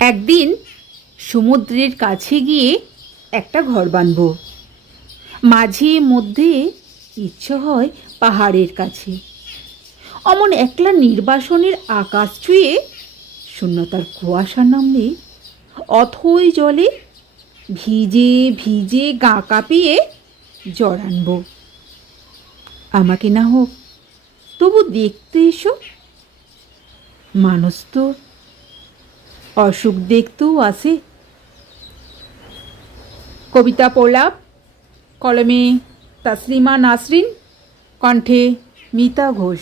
একদিন সমুদ্রের কাছে গিয়ে একটা ঘর বাঁধব। মাঝে মধ্যে ইচ্ছে হয় পাহাড়ের কাছে। অমন একলা নির্বাসনের আকাশ ছুঁয়ে শূন্যতার কুয়াশা নামলে অথই জলে ভিজে ভিজে গা কাঁপিয়ে জড়ানব আমাকে না হোক, তবু দেখতে এসো। মানুষ তো অসুখ দেখতেও আছে কবিতা পোলাপ কলমে তাসলিমা নাসরিন কণ্ঠে মিতা ঘোষ।